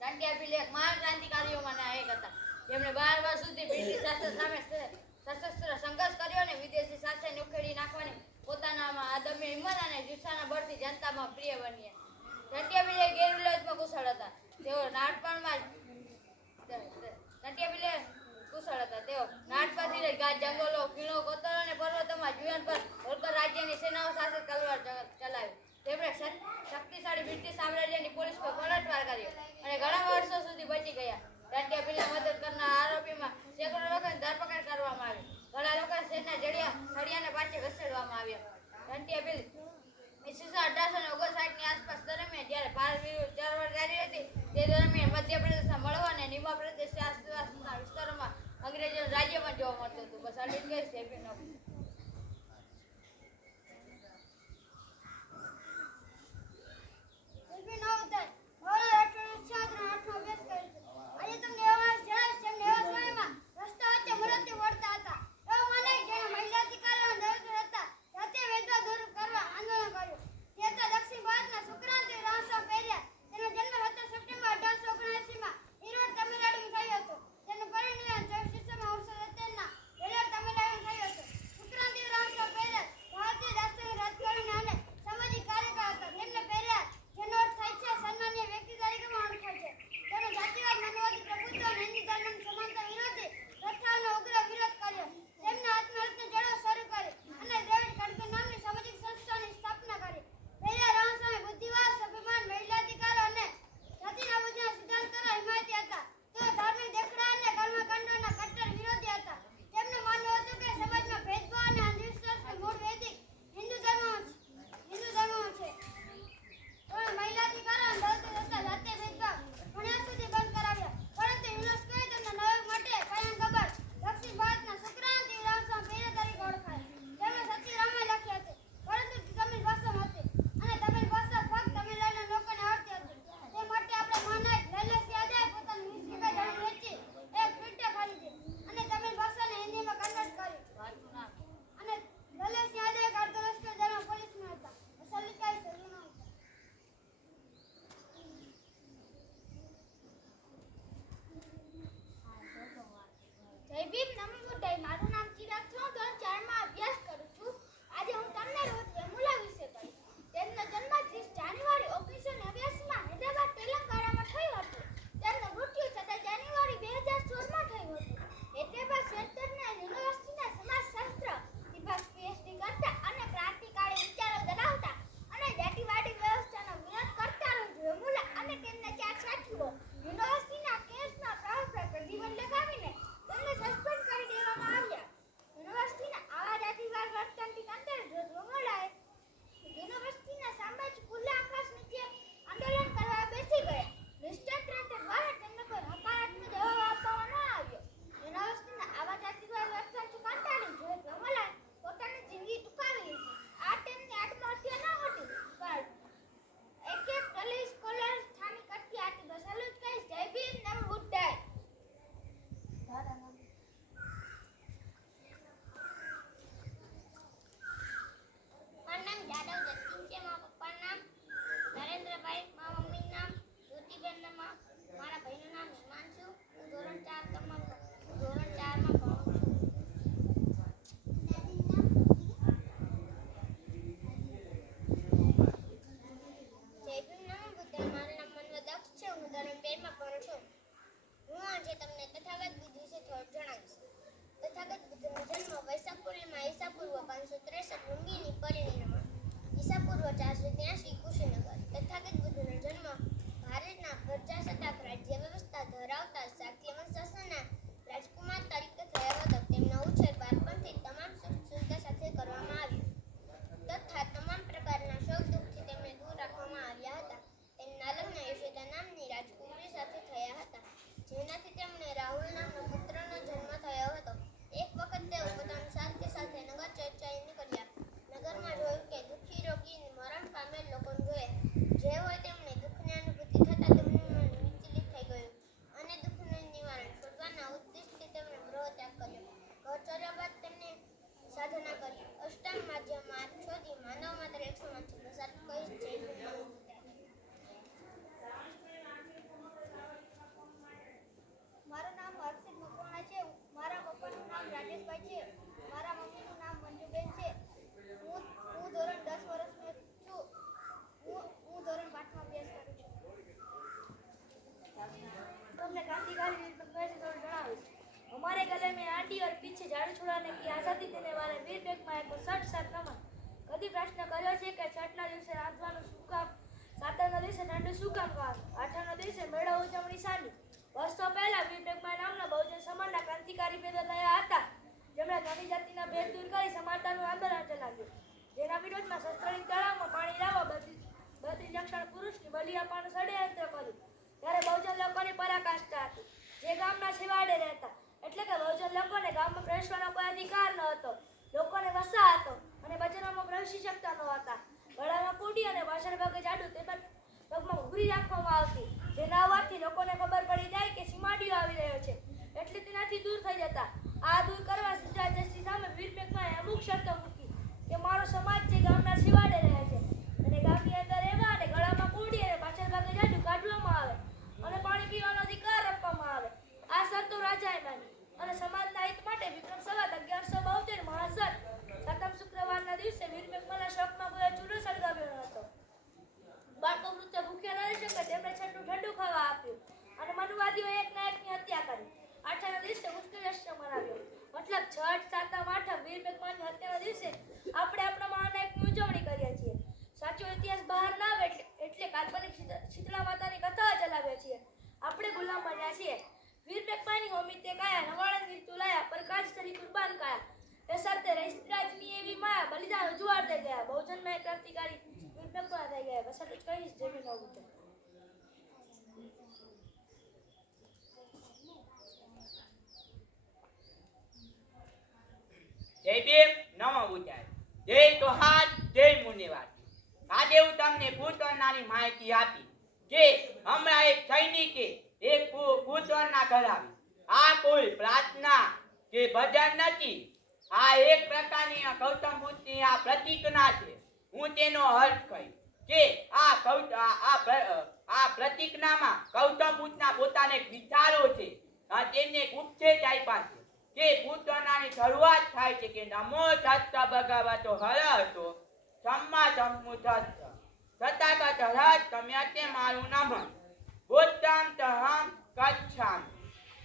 દાંડિયા ટંટ્યાબિલ એક મહાન ક્રાંતિકારીઓમાંના એક હતા. જેમણે 12 વર્ષ સુધી બ્રિટિશ શાસન સામે સશસ્ત્ર સંઘર્ષ કર્યો અને વિદેશી શાસન ઉખેડી નાખવાની પોતાનામાં અદમ્ય હિંમત અને જુસ્સાના બળથી જનતામાં પ્રિય બન્યા. ટંટ્યાબિલ એ ગેરવિલાયતમાં કુશળ હતા. તેઓ નાનપણમાં નાટપાથી લઈ ગાઢ જંગલો, ખીણો, કોતરો અને પર્વતોમાં જીવન પર હોલકર રાજ્યની સેનાઓ સાથે તલવાર ચલાવી. તેમણે શક્તિશાળી બ્રિટિશ સામ્રાજ્યની પોલીસ પર પલટવાર કર્યો અને ઘણા વર્ષો સુધી બચી ગયા. ટંટ્યાબિલને મદદ કરનાર આરોપીમાં સેંકડો લોકોની ધરપકડ કરવામાં આવી. ઘણા લોકોને શેરના સળિયાને પાછે ખસેડવામાં આવ્યા. ટંટ્યાબિલ ઈસવીસન 1859ની આસપાસ દરમિયાન જ્યારે ભારત વિરુદ્ધ ચળવળ જારી હતી તે દરમિયાન મધ્યપ્રદેશના મળવા અને નિમા પ્રદેશ આસપાસના વિસ્તારોમાં અંગ્રેજોનું રાજ્યમાં જોવા મળતું હતું. બસ આટલી જ કહીશ. જે હોય તેમણે દુઃખની અનુભૂતિ થતા તેમનું મન વિચલિત તમને क्रांतिकारी वीर भगत से थोड़ा जણાવીશ। हमारे गले में आंटी और पीछे झाड़ू छुड़ाने की आजादी देने वाले वीर बेगमाએ તો સટ સટ નમન। કદી પ્રશ્ન કર્યો છે કે છઠના દિવસે રાંધવાનું શું કામ, સાતમના દિવસે ઠંડુ શું કામ ખાવાનું, આઠમના દિવસે મેળો ઉજવણી શાની? વર્ષો પહેલા વીર બેગમા નામના બહુજન સમાજના ક્રાંતિકારી પેદા થયા હતા, જેમણે ઘણી જાતિના ભેદ દૂર કરી સમાનતાનું આંદોલન ચલાવ્યું, જેના વિરોધમાં શસ્ત્રલિંગ તળાવમાં પાણી લાવવા બધી લક્ષણ પુરુષની બલિ આપવાનું ષડયંત્ર કર્યું। ત્યારે બહુજન લોકોની પરાકાષ્ઠા હતી, જે ગામના છેવાડે રહેતા, એટલે કે બહુજન લોકોને ગામમાં પ્રવેશવાનો કોઈ અધિકાર ન હતો, લોકોને વસા હતો અને બજારોમાં પ્રવેશી શકતા ન હતા। ગળામાં પૂડી અને પાછળ ભાગે જાડું તેમજ પગમાં ઘૂઘરી રાખવામાં આવતી, જેના અવાજથી લોકોને ખબર પડી જાય કે સીમાડીઓ આવી રહ્યો છે, એટલે તેનાથી દૂર થઈ જતા। આ દૂર કરવા સિદ્ધાર્થસિંહ સામે વીર બેગમાએ અમુક શરતો મૂકી કે મારો સમાજ જે ગામના છેવાડે રહે છે અને ગામની અંદર રહેવા અને ગળામાં પૂડી અને પાછળ ભાગે જાડું કાઢવામાં આવે અને પાણી પીવાનો અધિકાર આપવામાં આવે। આ શરતો રાજાએ માની અને સમાજના હિત માટે વિક્રમ સંવત 1172 મહાસત સાતમ શુક્રવારના દિવસે વીર બેગમાના શોખમાં કોઈ ચૂલો સળગાવ્યો હતો। બાળકો વૃદ્ધ ભૂખ્યા ન રહી શકે તેમણે છઠ્ઠું ઠંડુ ખાવા આપ્યું અને મનુવાદીઓએ એકના એકની હત્યા કરી। આઠમના દિવસે મુશ્કેલ અષ્ટક મનાવ્યો, મતલબ છઠ, સાતમ, આઠમ વીર બેગમાની હત્યાના દિવસે આપણે આપણા મહાનાયકની ઉજવણી કરીએ છીએ। સાચો ઇતિહાસ બહાર ના આવે એટલે કાલ્પનિક શીતળા માતાની કથા ચલાવીએ છીએ। આપણે ગુલામ બન્યા છીએ। વીર બેગમાની હોમી તે કાયા, નવાણન વીર તુલાયા, પ્રકાશ ધરી કુરબાન કાયા। એ સરતે રહીસરાજની એવી માયા, બલિદાન ઉજવાળ થઈ ગયા। બહુજનમાં એક ક્રાંતિકારી વીર બેગમા થઈ ગયા। બસ આટલું જ કહીશ। જય ભીમ નવ ગુજરાત। જય ભીમ નમો ગુજરાત, જય જોહાર, જય મુનિવાટી। આજે હું તમને ભૂતવરનાની માહિતી આપી કે હમણાં એક સૈનિકે એક ભૂતવરના કરાવી। આ કોઈ પ્રાર્થના કે ભજન નથી, આ એક પ્રકારની ગૌતમ બુદ્ધની આ પ્રતિજ્ઞા છે। હું તેનો અર્થ કહીશ કે આ પ્રતિજ્ઞામાં ગૌતમ બુદ્ધના પોતાના એક વિચારો છે, તેમને એક ઉપદેશ આપ્યા છે કે ભૂતવરનાની શરૂઆત થાય છે કે નમો તસ્સ ભગવતો અરહતો સમ્મા સંબુદ્ધસ્સ તથાગત રહસ્યમ્યતે મારું નમઃ બુદ્ધં તહં ગચ્છામિ।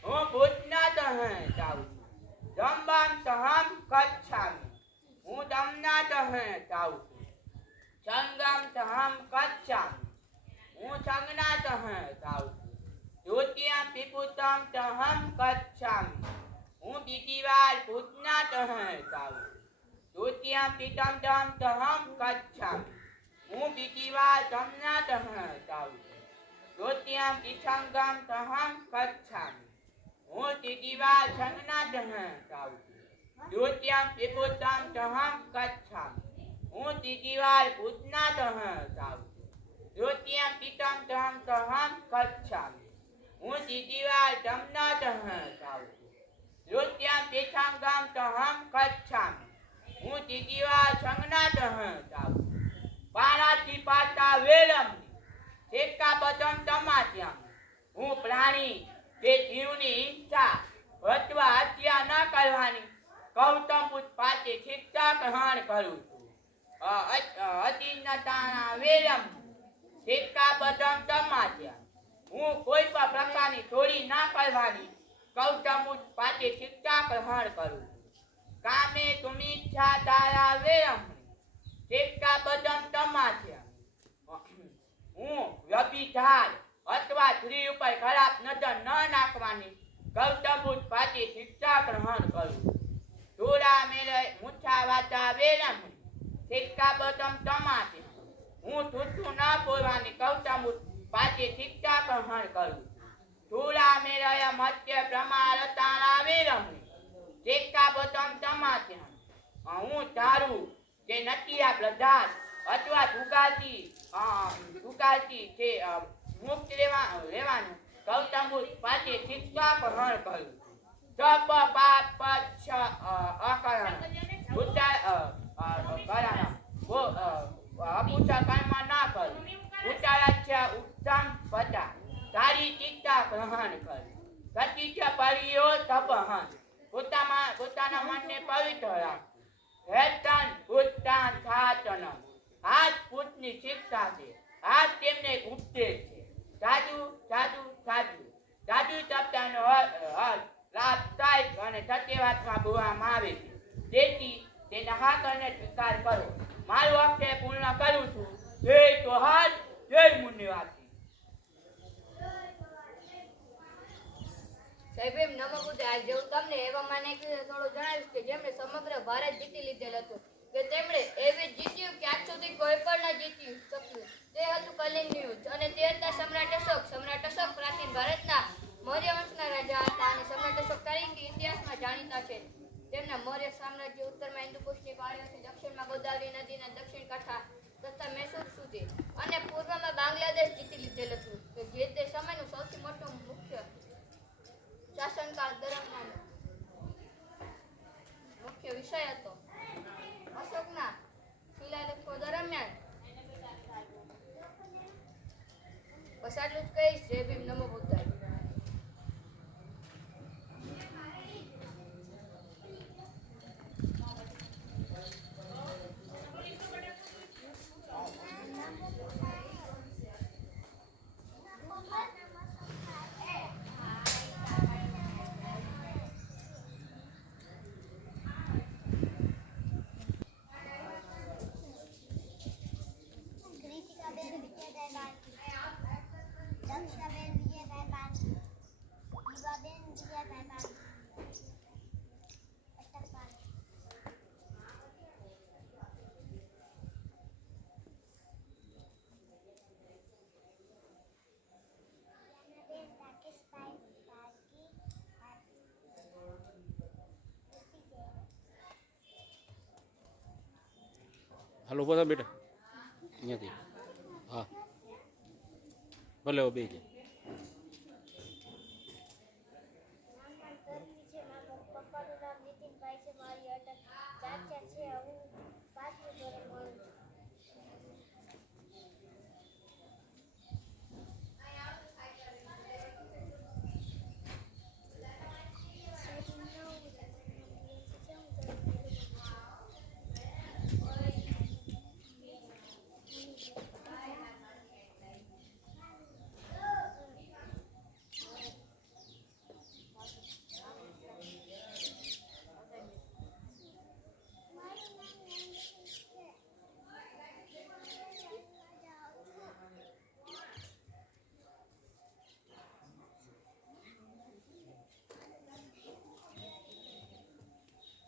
હું બુદ્ધને તહં જાઉં છું, ધમ્મં તહં ગચ્છામિ, હું ધમ્મના તહં જાઉં છું, સંઘં તહં ગચ્છામિ, હું સંઘના તહં જાઉં છું, દ્વિતીયં વિભૂતં તહં ગચ્છામિ, હું બીજી વાર ભૂતના તહં જાઉં છું, તૃતીયં પિતંગં તહં ગચ્છામિ, હું બીજી વાર ધમ્મના તહં જાઉં છું, તૃતીયં પિતંગં તહં ગચ્છામિ, હું ત્રીજી વાર સંઘના તહં જાઉં છું, તૃતીયં વિભૂતં તહં ગચ્છામિ, હું ત્રીજી વાર ભૂતના તહં જાઉં છું, તૃતીયં પિતંગં તહં ગચ્છામિ, હું ત્રીજી વાર ધમ્મના તહં જાઉં છું, તૃતીયં પિતંગં તહં ગચ્છામિ, હું ત્રીજી વાર સંઘના તહં જાઉં છું। પાણાતિપાતા વેરમણી સિક્કાપદં તમાસ્યામિ, હું પ્રાણી કે જીવની હિંસા અથવા હત્યા ન કરવાની ગૌતમ બુદ્ધ પાસે શિક્ષા ગ્રહણ કરું છું। અતિન્નતાના વેરમણી સિક્કાપદં તમાસ્યામિ, હું કોઈ પણ પ્રકારની ચોરી ના કરવાની ગૌતમ બુદ્ધ પાસે શિક્ષા ગ્રહણ કરું છું। કામે તુમિચ્છા તારા વેરમણી સિક્કાપદં તમાસ્યામિ, હું વ્યભિચાર અથવા સ્ત્રી ઉપર ખરાબ નજર ન નાખવાની ગૌતમ બુદ્ધ પાસે શિક્ષા ગ્રહણ કરું છું। ધૂળા મેળે મુછાવાતા વેરમણી સિક્કાપદં તમાસ્યામિ, હું થૂથું ન બોલવાની ગૌતમ બુદ્ધ પાસે શિક્ષા ગ્રહણ કરું છું। ધૂળા મેળય મધ્ય પ્રમાણતાના વેરમણી સિક્કાપદં તમાસ્યામિ, હું દારૂ કે નશીલા પદાર્થ અથવા જુગારથી કે મુક્ત રહેવાનું ગૌતમ બુદ્ધ પાસે શિક્ષા ગ્રહણ કરું છું। જપ પાપ પચ્છ અકરણ અપુછ કર્મ ન કરું, ઉત્તરાચ્ય ઉત્તમ પદા સારી શિક્ષા ગ્રહણ કરું, સતીચ પરિયો તપહન પોતાના મનને પવિત્ર રાખવું, હેતન પુત્તાન સાતનમ આ પુત્રની શિક્ષા છે। આ તેમને એક ઉપદેશ છે। સાધુ સાધુ સાધુ, સાધુ રાખવા બોલવામાં આવે છે. તેથી તેના હાકરને સ્વીકાર કરો. મારું વાક્ય પૂર્ણ કરું છું. જય જોહાર, જય મુનિવાસી. સાહેબ એમ નમો બુદ્ધાય. આજ જેવું તમને એવા માને થોડું જણાવીશ કે જેમણે સમગ્ર ભારત જીતી લીધેલ હતું, કે તેમણે એવી જીત્યું કે આજ સુધી કોઈ પણ ન જીતી શક્યું. તે હતું કલિંગનું યુદ્ધ. અને તે હતા સમ્રાટ અશોક. સમ્રાટ અશોક પ્રાચીન ભારતના મૌર્ય વંશના રાજા હતા અને સમ્રાટ અશોક તરીકે ઇતિહાસમાં જાણીતા છે. તેમના મૌર્ય સામ્રાજ્ય ઉત્તરમાં હિન્દુકુશની પહાડીઓથી દક્ષિણમાં ગોદાવરી નદીના દક્ષિણ કાંઠા તથા મૈસૂર સુધી અને પૂર્વમાં બાંગ્લાદેશ જીતી લીધેલ હતું, કે જે તે સમયનું સૌથી મોટું મુખ્ય શાસનકાળ દરમિયાન મુખ્ય વિષય હતો. અશોકના શિલાલેખો દરમિયાન બસ આટલું જ કહીશ. જય ભીમ, નમો બુદ્ધાય. ક્રિતિકાબેન વિજયભાઈ પારકી, દક્ષાબેન વિજયભાઈ પારકી, દીવાબેન વિજયભાઈ પારકી, અટક પારકી, યાનાબેન રાકેશભાઈ પારકી, હાલો ઉભા થા બેટા અહીંયાથી. હા ભલે હવે બેસી જાય. નામ ધર્મી છે. મારા પપ્પાનું નામ નીતિનભાઈ છે. મારી અટક ચાચા છે. હું 5મું ધોરણ ભણું છું.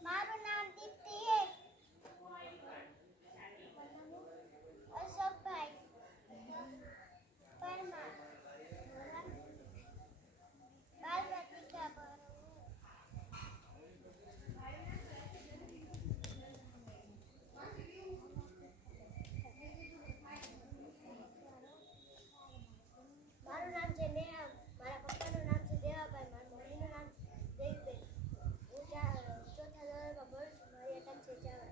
મારું નામ દીપ્તિ છે. અશોકભાઈ પરમાર, બાલવાટિકા ભણું. મારું નામ છે નેહા. મારા પપ્પાનું નામ છે દેવાભાઈ. મારા મમ્મીનું નામ દેવીબેન. હું ચોથા ધોરણમાં ભણું છું. મારી અટક છે ચાવડા.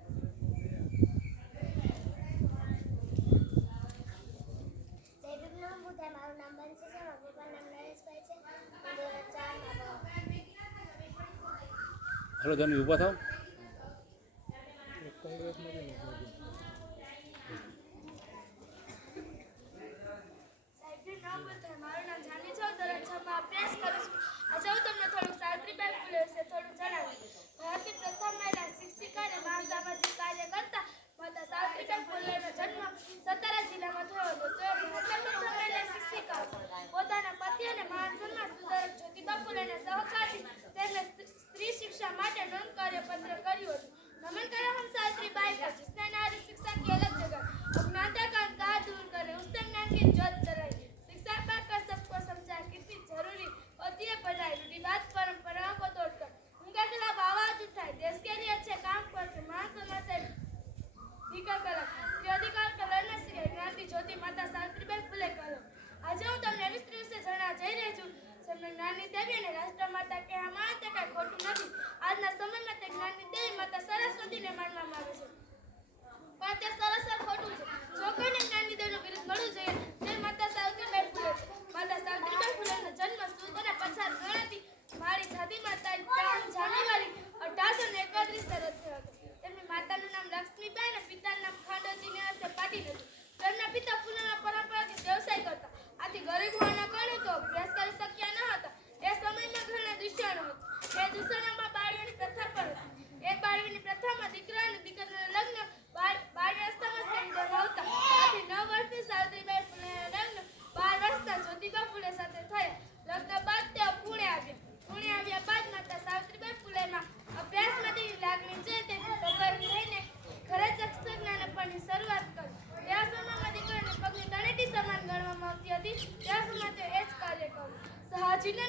જય ભીમ, નમો બુદ્ધાય. મારું નામ બંસી છે. મારા પપ્પાનું નામ નરેશભાઈ છે. હું ધોરણ 4માં ભણું. હાલો જાનવી ઊભા થાવ. સાહેબજી નામ બતાવે. મારું નામ જાની છે. હું ધોરણ 6માં અભ્યાસ કરું છું. આજે હું તમને થોડું સાવિત્રીબાઈ ફૂલે વિશે થોડું જણાવીશ. ભારતની પ્રથમ મહિલા શિક્ષિકા અને મહાસામાજિક કાર્યકર્તા માતા સાવિત્રીબાઈ ફૂલેનો જન્મ સતારા જિલ્લામાં થયો હતો. તેઓ ભારતના પ્રથમ મહિલા શિક્ષિકા હતા. પોતાના પતિ અને મહાન સન્માન સુધારક જ્યોતિબા ફૂલેના સહકારથી તેમને સ્ત્રી શિક્ષા માટે નોંધ કાર્યપત્ર કર્યું હતું. नमन करो हम सावित्रीबाई का, जिसने नारी शिक्षा की अलग जगह अज्ञानता का अंधकार दूर कर उससे ज्ञान की ज्योत जलाई. शिक्षा पाकर सबको समझा कितनी जरूरी होती है पढ़ाई. रूढ़िवाद परंपराओं को तोड़कर उनके खिलाफ आवाज उठाई. देश के लिए अच्छे काम करके महान समाज से निकल कर अधिकार का लड़ना सीखे. क्रांति ज्योति माता सावित्रीबाई फूले करो. આજે હું તમને એવી સ્ત્રી વિશે જણાવવા જઈ રહી છું જેમને જ્ઞાનની દેવી અને રાષ્ટ્રમાતા કહેવામાં આવે તે કાંઈ ખોટું નથી. આજના સમયમાં તે જ્ઞાનની દેવી માતા સરસ્વતીને માનવામાં આવે છે, પણ તે સરાસર ખોટું છે. જો કોઈને જ્ઞાનની દેવીનો બિરુદ મળવું જોઈએ તે માતા સાવિત્રીબાઈ ફૂલે છે. માતા સાવિત્રીબાઈ ફૂલેનો જન્મ શુદ્ધ અને પછાત ગણાતી મારી જાતિમાં તારીખ 3 જાન્યુઆરી 1831 રોજ થયો હતો. તેમની માતાનું નામ લક્ષ્મીબાઈ અને પિતાનું નામ ખાંડોજી નિવાસે પાટીલ હતું. તેમના પિતા ફૂલોના પરંપરાગત વ્યવસાય કરતા. આથી ગરીબ હોવાના કારણે તો અભ્યાસ કરી શક્યા ન હતા. એ સમયમાં ઘણા દૂષણો હતા. એ દૂષણોમાં બાળીઓની પ્રથા પર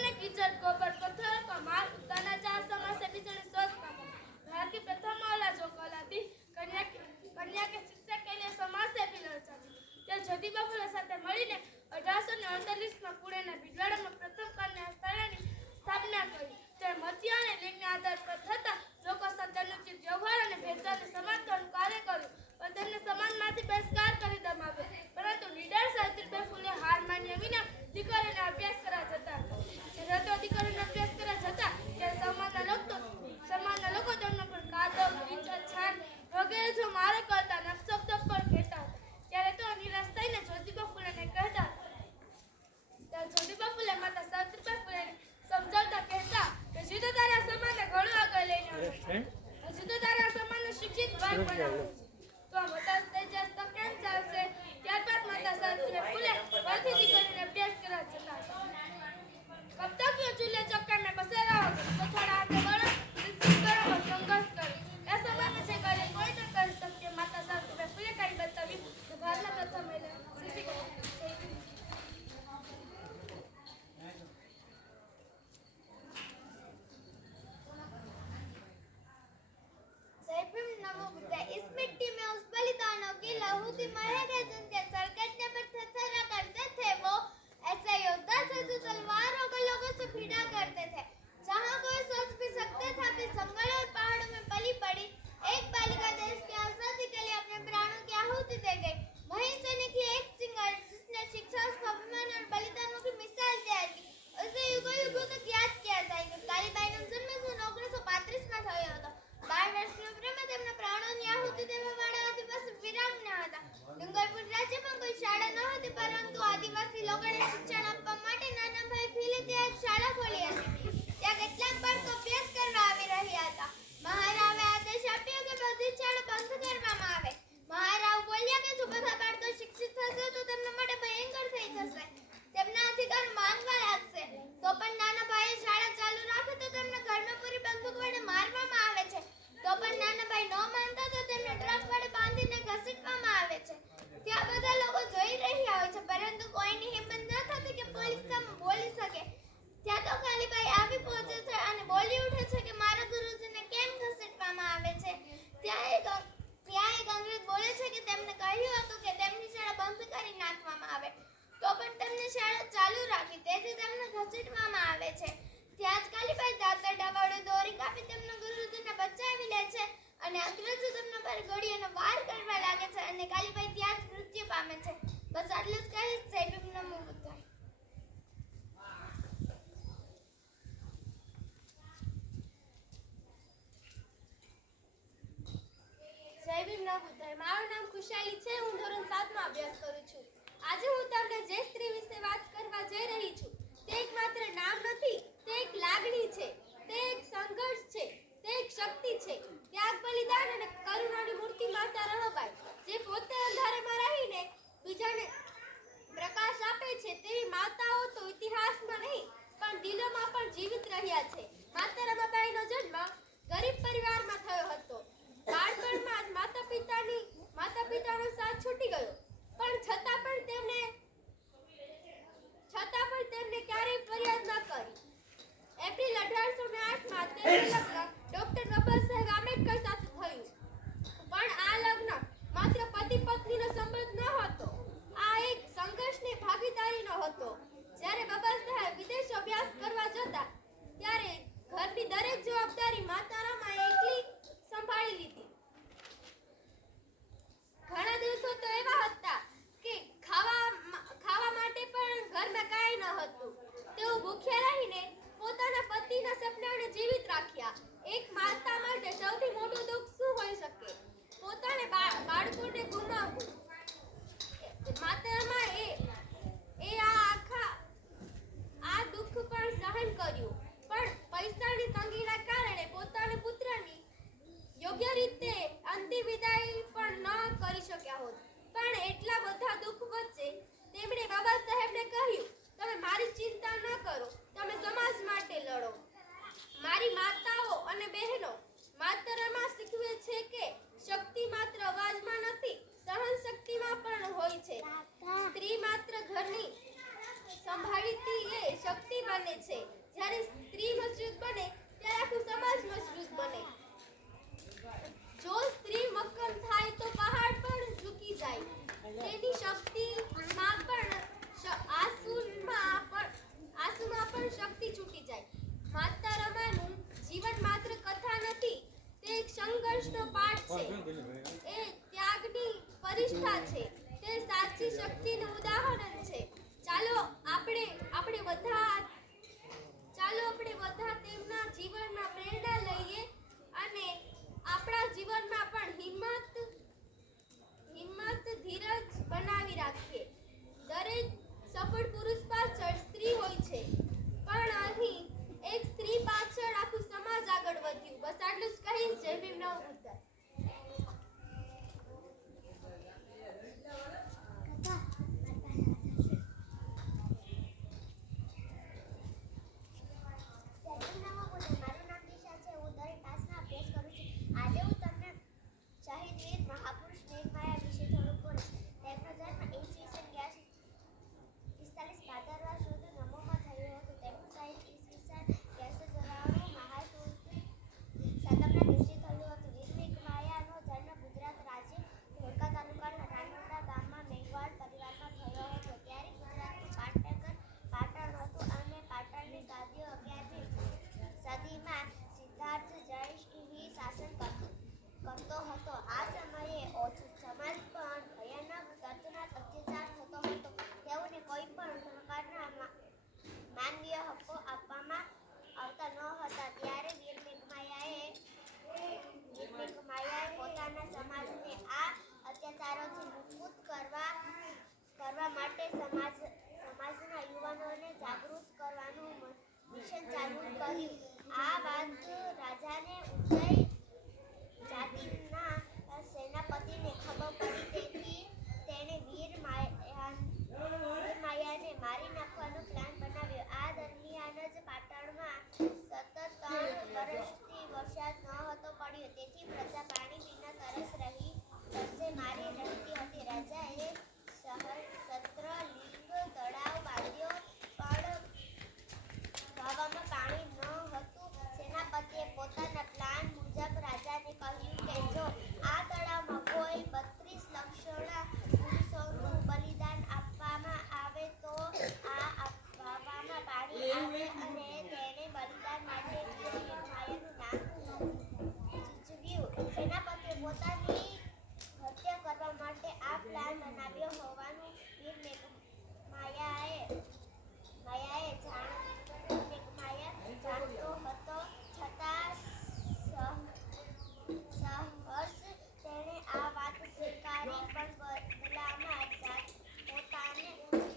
ने कीचड़ गोबर पत्थर का मार उताना चार समासे बिछड़े सोच का भारत की प्रथम महिला जो कहलाती कन्या के शिक्षा के लिए समाज से भी लड़ती તે જ્યોતિબા ફૂલે સાથે મળીને 1848માં પુણેના બિજવાડામાં પ્રથમ કન્યા શાળાની સ્થાપના કરી. તે મધ્ય અને લિંગના આધાર પર થતા લોકો સાથે અનુચિત વ્યવહાર અને ભેદભાવને સમાપ્ત કાર્ય કર્યું, પણ તેમને સમાજમાંથી બહિષ્કાર કરી દેવામાં આવ્યો. પરંતુ નીડર સાવિત્રીબાઈ ફૂલે હાર માન્યા વિના દીકરીઓને અભ્યાસ કરવા જતા હતા. દીકરીઓને અભ્યાસ કરવા જતા ત્યારે સમાજના લોકો તેમનો પર કાદવ, કીચડ, છાણ વગેરે જો મારે કરતા અને અપશબ્દ પણ કહેતા હતા. ત્યારે તો નિરાશ થઈને જ્યોતિબા ફૂલેને કહેતા હતા. ત્યારે જ્યોતિબા ફૂલે માતા સાવિત્રીબાઈ ફૂલેને સમજાવતા કહેતા કે હજી તો તારા સમાજને ઘણું આગળ લઈને આવ્યો છે, હજી તો તારા સમાજને શિક્ષિત વર્ગ બનાવ્યો છે, તો આ મોટા થઈ જશે તો કેમ ચાલશે? ત્યારબાદ માતા સાવિત્રીબાઈ ફૂલે ફરીથી દીકરીને અભ્યાસ કરવા જતા હતા. कब तक ये चूल्हे चक्कर में बसे रहोगे? तो थोड़ा आगे बढ़ो, शिक्षित करो और संघर्ष करो. ऐसा करने से कार्य कोई न कर सकते. माता सावित्रीबाई फूले कहीं बतावी तो भारतના પ્રથમ મહિલા શિક્ષિકા. जय भीम नमो बुद्धाय। इस मिट्टी में उस बलिदानों की लहू की महक है, जिनके सर कटने पर थरथरा करते थे वो ऐसे योद्धा थे जो तलवारों को लोगों से भिड़ा करते थे। जहाँ कोई सोच भी सकते था कि जंगल और पहाड़ों में पली पड़ी एक बालिका देश की आजादी के लिए अपने प्राणों की आहुति दे गई, वहीं से निकली एक चिंगारी जिसने शिक्षा, स्वाभिमान और बलिदानों की मिसाल जाएगी, उसे युगों युगों तक याद किया जाएगा। कालीबाईનો જન્મ 1935માં થયો હતો. 12 વર્ષની ઉંમરે તેમના પ્રાણોની આહુતિ દેવાવાળા આદિવાસી વીરાંગના હતા. ડુંગરપુર રાજ્યમાં કોઈ શાળા ન હતી, પરંતુ આદિવાસી લોકોને શિક્ષણ આપવા માટે નાના ભાઈ ભીલે ત્યાં એક શાળા ખોલી હતી. ત્યાં કેટલાક બાળકો અભ્યાસ કરવા આવી રહ્યા હતા. મહારાવે આદેશ આપ્યો કે બધી શાળા બંધ કરવામાં આવે. મહારાવ બોલ્યા કે જો બધા બાળકો શિક્ષિત થશે તો તેમના માટે ભયંકર થઈ જશે, તેમના અધિકાર માંગવા લાગશે. તો પણ નાના ભાઈએ શાળા ચાલુ રાખી તો તેમને ઘરમાં પૂરી બંદૂક વડે મારવામાં આવે છે. તો પણ નાના ભાઈ ન માનતા તો તેમને ટ્રક વડે બાંધીને ઘસીટવામાં આવે છે. ત્યાં બધા લોકો જોઈ રહ્યા હોય છે, પરંતુ કોઈની હિંમત ન થતી કે પોલીસ સામે બોલી શકે. ત્યાં તો કાલીબાઈ આવી પહોંચે છે અને બોલી ઉઠે છે કે મારા ગુરુજીને કેમ ઘસીટવામાં આવે છે. ત્યાં એક અંગ્રેજ બોલે છે કે તેમને કહ્યું હતું કે તેમની શાળા બંધ કરી નાખવામાં આવે, તો પણ તેમને શાળા ચાલુ રાખી, તેથી તેમને ઘસીટવામાં આવે છે. ત્યાં જ કાલીબાઈ દાંતરડા વડે દોરી કાપી તેમના ગુરુજીને બચાવી લે છે અને અંગ્રેજો તેમના પર ગોળીઓનો વાર કરવા લાગે છે અને કાલીબાઈ ત્યાં જ મૃત્યુ પામે છે. બસ આટલું જ કહીશ. જય ભીમ નમો બુદ્ધાય. જય ભીમ નમો બુદ્ધાય. મારું નામ ખુશાલી છે. હું ધોરણ 7માં અભ્યાસ કરું છું. આજે હું તમને જે સ્ત્રી વિશે વાત કરવા જઈ રહી છું તે એક માત્ર નામ નથી, તે એક લાગણી છે, તે એક સંઘર્ષ છે, તે એક શક્તિ છે. ત્યાગ, બલિદાન અને કરુણાની મૂર્તિ માતા રમાબાઈ, જે પોતે અંધારામાં રહીને બીજાને પ્રકાશ આપે છે, તેવી માતાઓ તો ઇતિહાસમાં નહીં પણ દિલોમાં પણ જીવિત રહ્યા છે. માતા રમાબાઈનો જન્મ ગરીબ પરિવારમાં થયો હતો. બાળપણમાં જ માતા પિતાનો સાથ છૂટી ગયો, પણ છતાં પણ તેમને ક્યારેય ફરિયાદ ન કરી. એપ્રિલ 1808માં તેમનું લગ્ન ડોક્ટર બાબા સાહેબ આંબેડકર સાથે થયું, પણ આ લગ્ન માત્ર પતિ પત્નીનો સંબંધ ન હતો, આ એક સંઘર્ષની ભાગીદારીનો હતો. જ્યારે બાબા સાહેબ વિદેશ અભ્યાસ કરવા જતા ત્યારે ઘરની દરેક જવાબદારી માતા રમાએ એકલી સંભાળી લીધી. ઘણા દિવસો તો એવા હતા કે ખાવા માટે પણ ઘરમાં કાંઈ ન હતું. તેઓ ભૂખ્યા રહીને પોતાના પતિના સપનાઓને જીવિત રાખ્યા. જ્યારે સ્ત્રી મજબૂત બને ત્યારે આખો સમાજ મજબૂત બને. જો સ્ત્રી મક્કમ થાય તો પહાડ પણ ઝૂકી જાય. તેની શક્તિમાં આંસુમાં પણ શક્તિ છૂટી જાય. માતા રમાનું જીવન માત્ર કથા નથી, તે એક સંઘર્ષનો પાઠ છે. એ ત્યાગની પરિષ્ઠા છે. તે સાચી શક્તિનું ઉદાહરણ છે. ચાલો આપણે બધા તેમના જીવનમાં પ્રેરણા લઈએ અને આપણા જીવનમાં પણ હિંમત ધીરજ બનાવી રાખીએ. દરેક સફળ પુરુષ પાછળ સ્ત્રી હોય છે, પણ અહીં એક સ્ત્રી પાછળ આખું સમાજ આગળ વધ્યું. બસ આટલું જ કહીશ. જય ભીમ, નમો બુદ્ધાય. મારું નામ દિશા છે. હું 10મી ક્લાસમાં અભ્યાસ કરું છું. આજે હું તમને શહીદ વીર મહાપુરુષ મેઘમાયા વિશે થોડુંક બોલીશ. તેમનો જન્મ ઈસવીસન 1145 ભાદરવા સુદ નવમમાં થયો હતો. તેમનું શહીદ ઈસવીસન 1194 મહાસુદ સાતમના દિવસે થયું હતું. વીર મેઘમાયાનો જન્મ ગુજરાત રાજ્ય ધોળકા તાલુકાના નાનોડા ગામમાં મેઘવાળ પરિવારમાં થયો હતો. ત્યારે ગુજરાતનું પાટણ હતું અને પાટણની ગાદીઓ 11મી સદીમાં સિદ્ધાર્થ જયસિંહ શાસન કરતો હતો. આ સમયે ઓછો સમાજ પર ભયાનક દર્દનાક અત્યાચાર થતો હતો. તેઓને કોઈ પણ પ્રકારના માનવીય હક્કો આપવામાં આવતા ન હતા. ત્યારે વીર મેઘમાયાએ પોતાના સમાજને આ અત્યાચારોથી મુક્ત કરવા માટે સમાજના યુવાનોને જાગૃત કરવાનું મિશન ચાલુ કર્યું. આ વાત રાજાને ઉદય જાતિના સેનાપતિને ખબર પડી. તેથી તેણે વીર માયાને મારી નાખવાનો પ્લાન બનાવ્યો. આ દરમિયાન જ પાટણમાં સતત 3 વર્ષથી વરસાદ ન હતો પડ્યો. તેથી પ્રજા પાણી વિના તરસે મારી રહેતી હતી. રાજાએ સત્રલિંગ તળાવ બાંધ્યો, પણ વાવમાં પાણી ન હતું. સેનાપતિએ પોતાના પ્લાન મુજબ રાજાને કહ્યું કે જો આ તળાવમાં કોઈ 32 લક્ષણા પુરુષોનું બલિદાન આપવામાં આવે તો આ વાવમાં પાણી આવે. અને તેણે બલિદાન માટે વીર મેઘમાયાનું નામ સૂચવ્યું. સેનાપતિએ પોતાની હત્યા કરવા માટે આ પ્લાન બનાવ્યો હોવાનું વીર મેઘમાયા જાણતો હતો. છતાં સહર્ષ તેણે આ વાત સ્વીકારી. પણ બદલામાં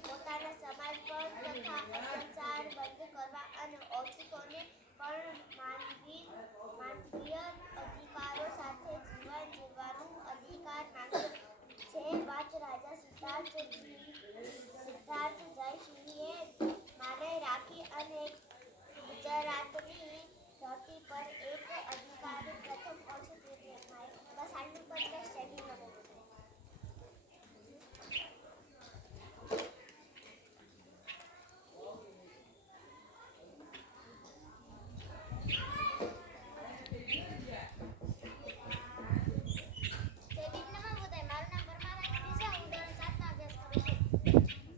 પોતાના સમાજ પર થતા અત્યાચાર બંધ કરવા અને ઓછુકોને પણ માનવીય અધિકારો સાથે જીવન જીવવાનો અધિકાર માંગ્યો. જે વાત રાજા સિદ્ધાર્થ જયસિંહે માને રાખી અને ગુજરાતની ધરતી પર એક અધિકારી પ્રથમ ઓછું વીર મેઘમાયા. બસ આટલું પર જય ભીમ, નમો બુદ્ધાય. મારું નામ પરમાર દિશા. હું 7માં અભ્યાસ કરું છું.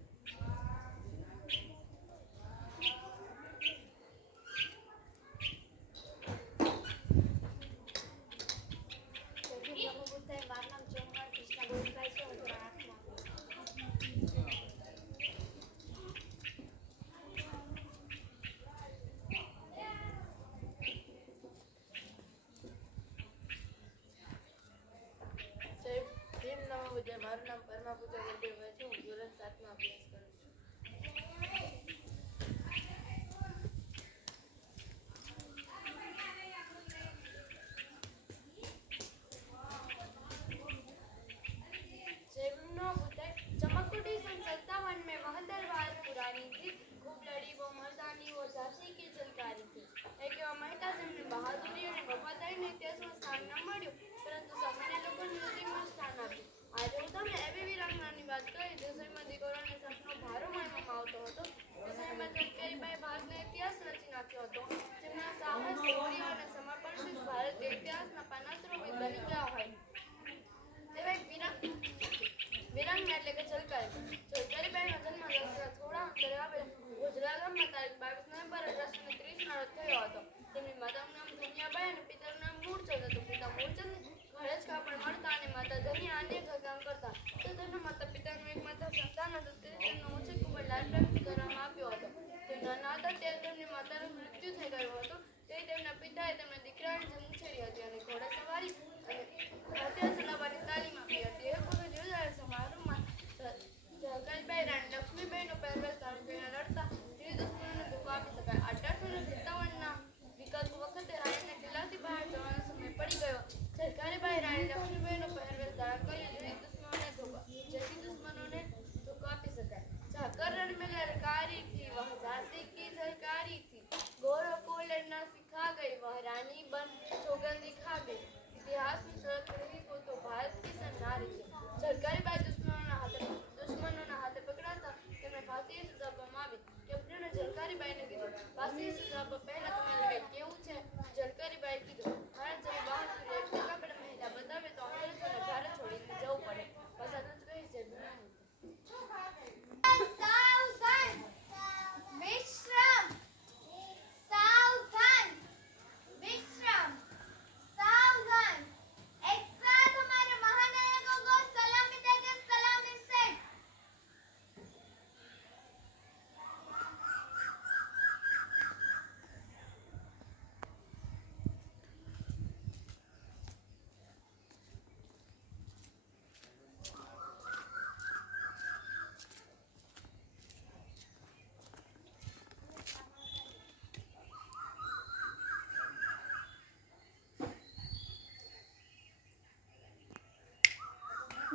નવેમ્બર 1830 ના રોજ થયો હતો. તેમની માતાનું નામ ધનિયાબાઈ અને પિતાનું નામ મૂળચંદ હતું. પિતા મૂળચંદ ઘરે જ કાપડ મળતા અને માતા ધનિયા અન્ય ઘરકામ કરતા. તો તેમના માતા પિતાનું એકમાત્ર સંતાન હતું, તેથી તેમનો ઉછેર ખૂબ જ લાડપ્રેમથી કરવામાં આવ્યો હતો. તે નાના હતા ત્યારે તેમની માતાનું મૃત્યુ થઈ ગયું હતું. તેથી તેમના પિતાએ તેમના દીકરાને જેમ ઉછેરી હતી અને ઘોડાસવારી અને હથિયાર ચલાવવાની તાલીમ આપી હતી. એક વખત યોજાયેલ સમારોહમાં ઝલકારીબાઈ રાણી લક્ષ્મીબાઈનો પહેરવેશ ધારણ કરીને લડતા તીર દુશ્મનોને ધોકો આપી શકાય. 1857ના વિકલ્પ વખતે રાણીને કિલ્લાથી બહાર જવાનો સમય પડી ગયો. ઝલકારીબાઈ રાણી લક્ષ્મીબાઈનો પહેરવેશ ધારણ કરીને જેથી દુશ્મનોને ધોકો આપી શકાય. जाकर रण में ललकारी थी वह झांसी की झलकारी थी, गौरव को लड़ना सिखा गई वह रानी बन सौगंध दिखा गई. इतिहास में सड़क रही वो तो भारत की सन्नारी थी. ઝલકારીબાઈ દુશ્મનોના હાથે પકડાતા તેમને ફાંસીની સજા આપવામાં આવી. કેપ્ટને ઝલકારીબાઈને કીધું, ફાંસીની સજા આપવા પહેલા તમારે કંઈ કેવું છે? ઝલકારીબાઈએ કીધું, ભારત જેવી બહાદુરી એક નકાબડ મહિલા બતાવે તો અંગ્રેજોને ભારત છોડીને જવું પડે. પસાર જ કહી છે સાવધાન! વિશ્રામ! સાવધાન! વિશ્રામ! सावधान! एक साथ हमारे महानायकों को सलामी देकर सलामी सेठ.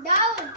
Down!